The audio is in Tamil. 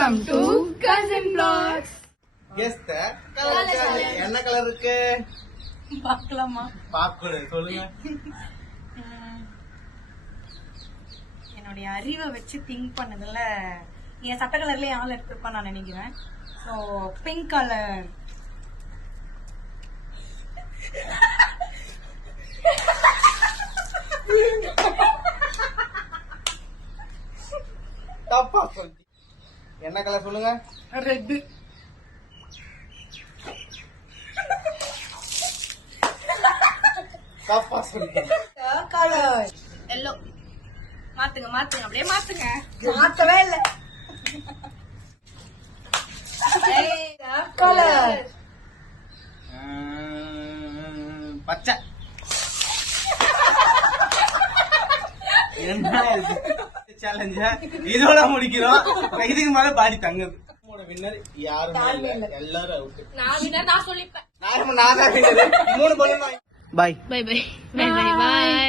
Welcome to Cousin Vlogs. Guess the color. என்ன கலர் இருக்கு? பார்க்கலாமா? பாக்குறேன் சொல்லுங்க. என்னோட அறிவை வச்சு திங்க் பண்ணதுல என் சட்ட கலர்லயே ஆள் எடுத்துருப்பான்னு நான் நினைக்கிறேன். So pink colour. தப்பா சொல்லி என்ன கலர் சொல்லுங்க? ரெட். தப்பா சொல்லி கலர் எல்லோ. மாத்துங்க மாத்துங்க அப்படியே மாத்துங்க. மாத்தவே இல்ல. கலர் பச்சை. என்ன சேலஞ்ச இதோட முடிக்கிறோம். இதுக்கு மேல பாடி தங்குது. வின்னர் யாரும் எல்லாரும் அவுட். நான் வின்னர் நான் சொல்லிப்பேன். நான் தான் winner. 3 balloon. Bye Bye bye. Bye bye bye.